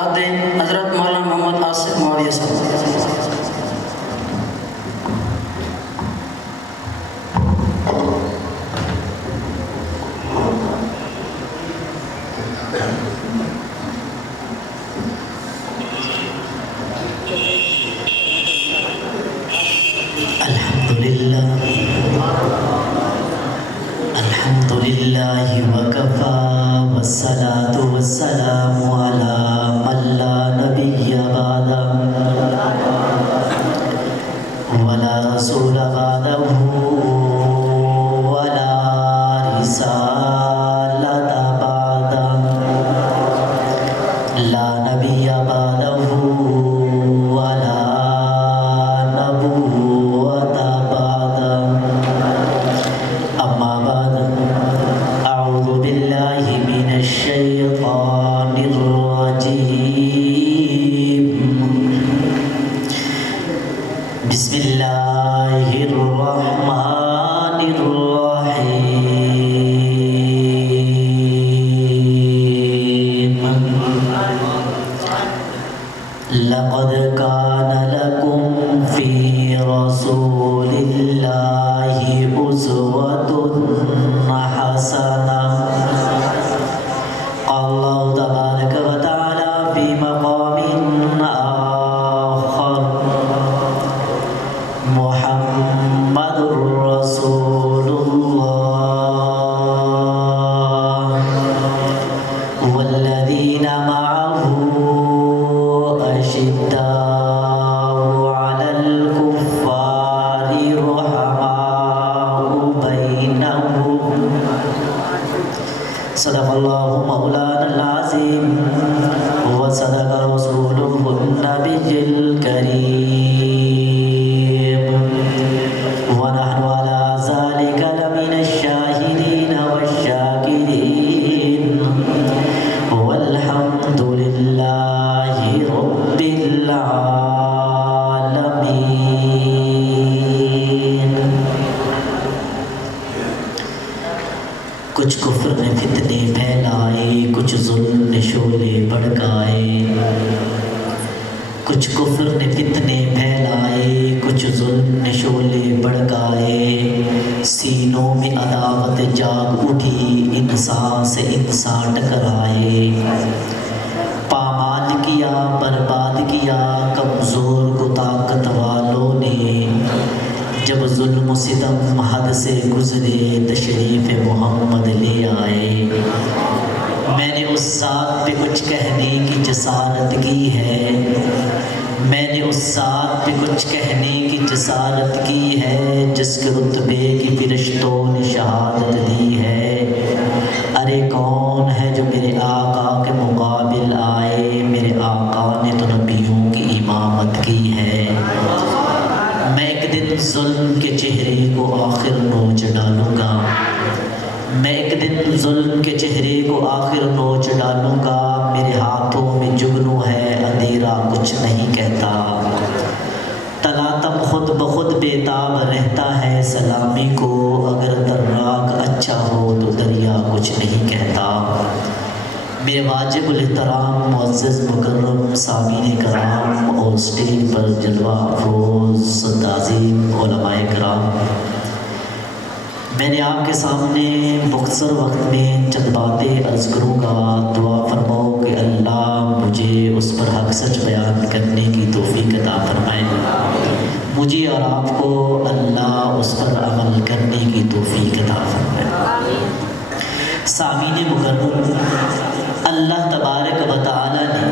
ساتھ دیں حضرت مولانا محمد آصف معاویہ صاحب۔ الحمدللہ وکفا والصلاة والسلام علی من لا نبی بعدہ ولا رسول بعدہ ولا رسالۃ بعدہ لا نبی بعدہ ولا نبوۃ بعدہ اما بعد اعوذ باللہ من الشیطان الرجیم بسم اللہ الرحمن الرحیم لقد كان لكم في رسول الله أسوة حسنة اللہ تبارک و تعالی فی مقام آخر محمد رسول اللہ والذین معه أشداء على الكفار رحماء بينهم صدق اللہ مولانا العظیم وصدق رسوله النبی الکریم ونحن على ذلك لمن الشاهدین والشاکرین والحمد للہ رب العالمین۔ کچھ کفر نے فتنے پھیلائے، کچھ ظلم نے شعلے بھڑکائے، کچھ کفر نے فتنے پھیلائے، کچھ ظلم نے شعلے بھڑکائے، سینوں میں عداوت جاگ اٹھی، انسان سے انسان ٹکرائے، پامال کیا برباد کیا کمزور کو طاقت والوں نے، جب ظلم و ستم حد سے گزرے تشریف محمد لے آئے۔ میں نے اس ذات پہ کچھ کہنے کی جسارت کی ہے، میں نے اس ذات پہ کچھ کہنے کی جسارت کی ہے، جس کے رتبے کی فرشتوں نے شہادت دی ہے۔ ارے کون ہے جو میرے آقا کے مقابل آئے؟ میرے آقا نے تو نبیوں کی امامت کی ہے۔ میں ایک دن ظلم کے چہرے کو آخر نوچ ڈالوں گا، میں ایک دن ظلم کے چہرے کو آخر نوچ ڈالوں گا، میرے ہاتھوں میں جگنو ہے، اندھیرا کچھ نہیں کہتا، تلاتم خود بخود بےتاب رہتا ہے سلامی کو، اگر دراک اچھا ہو تو دریا کچھ نہیں کہتا۔ میرے واجب الاحترام معزز مکرم سامعین کرام اور اسٹیج پر جلوہ افروز عظیم علماء کرام، میں نے آپ کے سامنے مختصر وقت میں چند باتیں عرض کروں گا۔ دعا فرماؤ کہ اللہ مجھے اس پر حق سچ بیان کرنے کی توفیق عطا فرمائے، مجھے اور آپ کو اللہ اس پر عمل کرنے کی توفیق عطا فرمائے۔ سامعین مکرم، اللہ تبارک و تعالی نے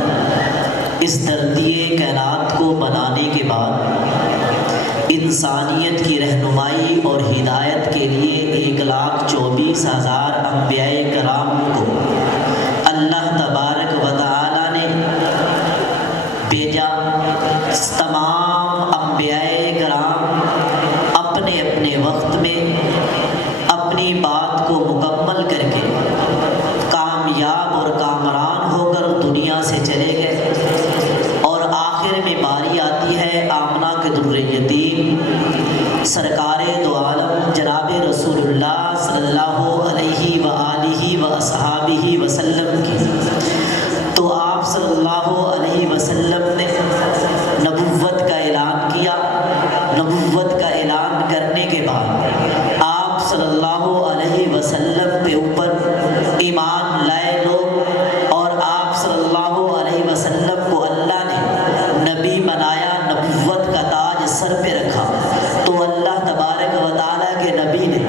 اس دھرتی کائنات کو بنانے کے بعد انسانیت کی رہنمائی اور ہدایت کے لیے 1,24,000 انبیاء کرام کو اللہ تبارک و تعالی نے بھیجا۔ تمام انبیاء کرام اپنے اپنے وقت میں اپنی بات کو مکمل کر کے کامیاب اور کامران ہو کر دنیا سے چلے گئے، اور آخر میں باری آتی ہے آمنہ کے در یتیم سرکار دو عالم جناب رسول اللہ صلی اللہ علیہ وآلہ وصحابہ وسلم کی۔ تو آپ صلی اللہ اللہ علیہ وسلم نے نبوت کا اعلان کیا۔ نبوت کا اعلان کرنے کے بعد آپ صلی اللہ علیہ وسلم کے اوپر ایمان لائے لوگ، اور آپ صلی اللہ علیہ وسلم کو اللہ نے نبی بنایا، نبوت کا تاج سر پہ رکھا۔ تو اللہ تبارک و تعالیٰ کے نبی نے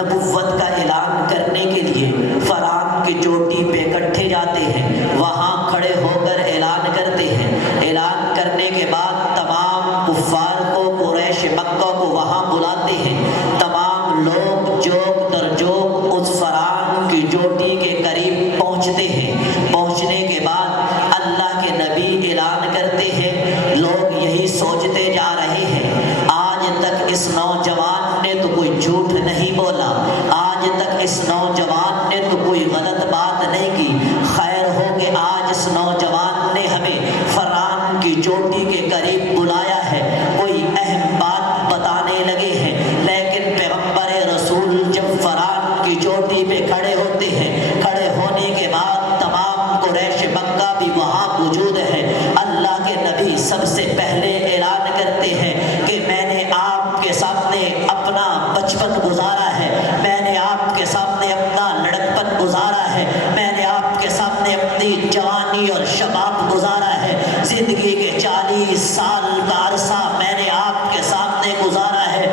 نبوت کا اعلان کرنے کے لیے فران کی چوٹی پہ اکٹھے جاتے ہیں، وہاں کھڑے ہو کر اعلان کرتے ہیں۔ اعلان کرنے کے بعد تمام کفار کو، قریش مکہ کو وہاں بلاتے ہیں۔ تمام لوگ جوگ در جوگ اس فران کی چوٹی کے قریب پہنچتے ہیں۔ پہنچنے کے بعد اللہ کے نبی اعلان کرتے ہیں۔ لوگ یہی سوچتے جا رہے ہیں، آج تک اس نوجوان نے تو کوئی جھوٹ نہیں بولا، آج تک اس نوجوان نے تو کوئی غلط بات نہیں کی، خیر ہو کہ آج اس نوجوان نے ہمیں فران کی چوٹی کے قریب بلایا ہے، کوئی اہم بات بتانے لگے ہیں۔ لیکن پیغمبر رسول جب فران کی چوٹی پہ کھڑے ہوتے ہیں، کھڑے ہونے کے بعد تمام قریش مکہ بھی وہاں موجود ہے۔ اللہ کے نبی سب سے پہلے اعلان کرتے ہیں کہ میں نے آپ کے سامنے اپنا بچپن گزارا ہے، میں نے آپ کے سامنے اپنا لڑکپن گزارا ہے، میں نے آپ کے سامنے اپنی جوانی اور شباب گزارا ہے، زندگی کے 40 سال کا عرصہ میں نے آپ کے سامنے گزارا ہے۔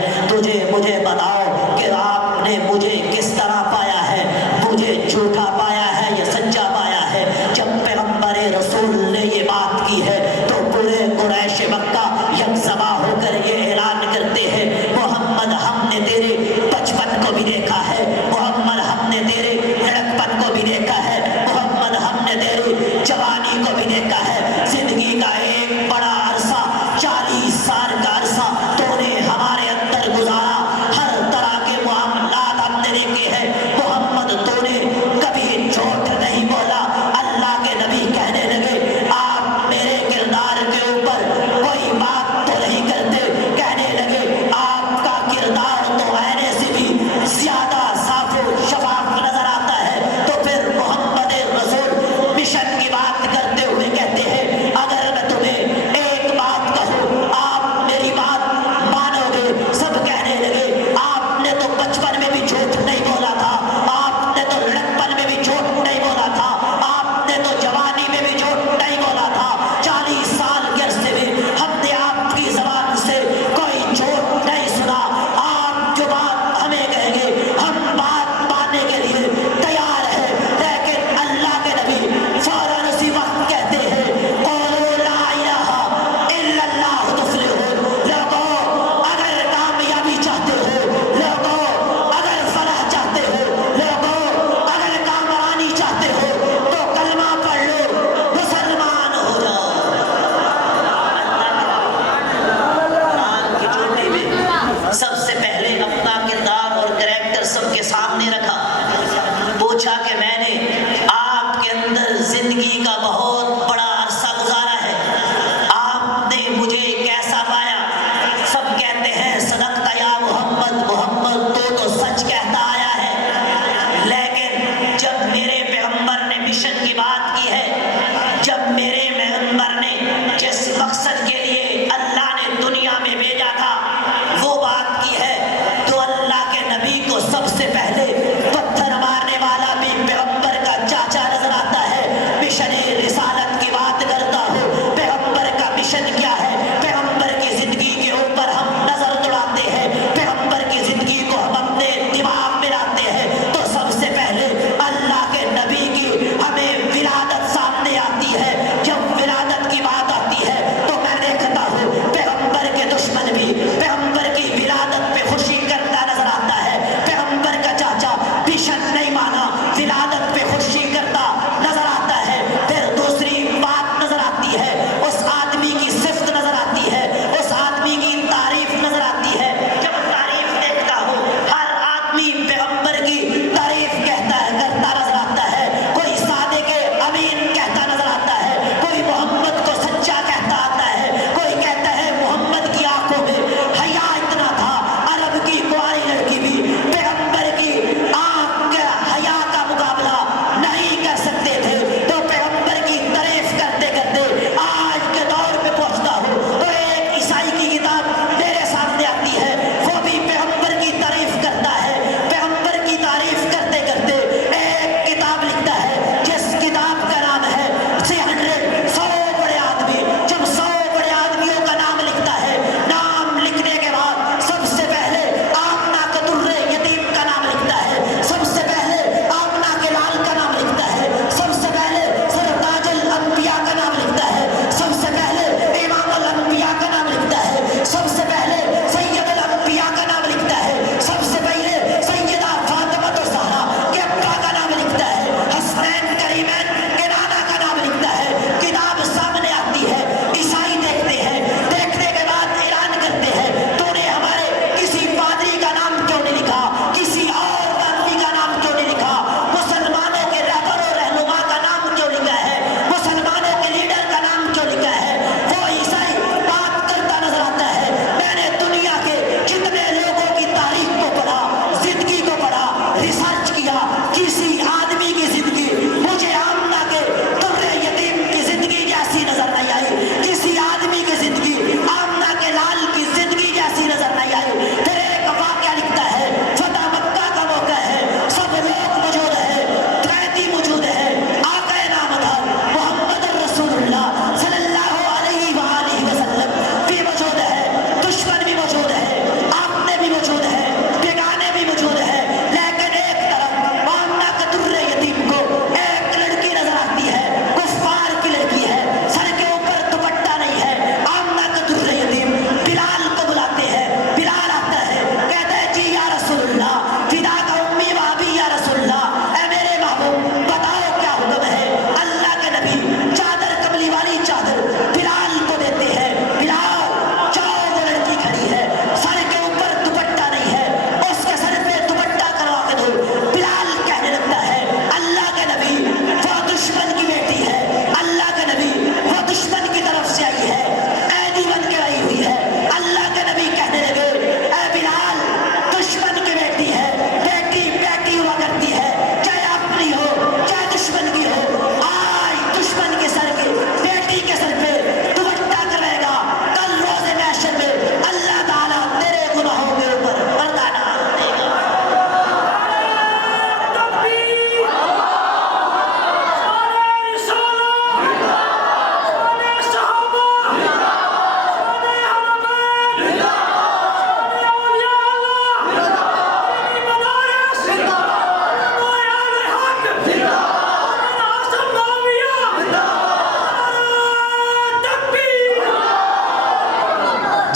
مجھے بتاؤ کہ آپ نے مجھے کس طرح پایا ہے، مجھے جھوٹا پایا ہے یا سچا پایا ہے؟ جب پیغمبر رسول نے یہ بات کی ہے تو پورے قریش مکہ یکجا ہو کر یہ اعلان کرتے ہیں، محمد ہم نے تیرے بچپن کو بھی دیکھا ہے، محمد ہم نے تیرے لڑکپن کو بھی دیکھا ہے، محمد ہم نے تیری جوانی کو بھی دیکھا ہے، زندگی کا ایک بڑا عرصہ 40 سال کا عرصہ تو نے ہمارے اندر گزارا، ہر طرح کے معاملات ہم نے دیکھے ہیں، محمد تو نے کبھی جھوٹ نہیں بولا۔ اللہ کے نبی کہنے لگے، آپ میرے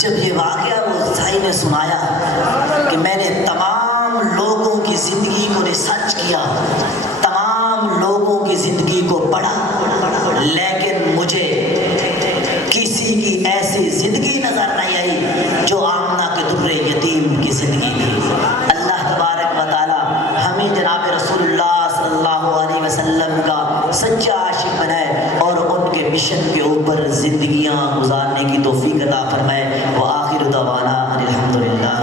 جب یہ واقعہ وہ سائی نے سنایا کہ میں نے تمام لوگوں کی زندگی کو ریسرچ کیا، تمام لوگوں کی زندگی کو پڑھا، لیکن مجھے کسی کی ایسی زندگی نظر نہیں آئی جو آمنہ کے در یتیم کی زندگی تھی۔ اللہ تبارک و تعالی ہمیں جناب رسول اللہ صلی اللہ علیہ وسلم کا سچا عاشق بنائے اور ان کے مشن کے اوپر زندگیاں گزارنے کی توفیق عطا فرمائے۔ وآخر دعوانا الحمدللہ۔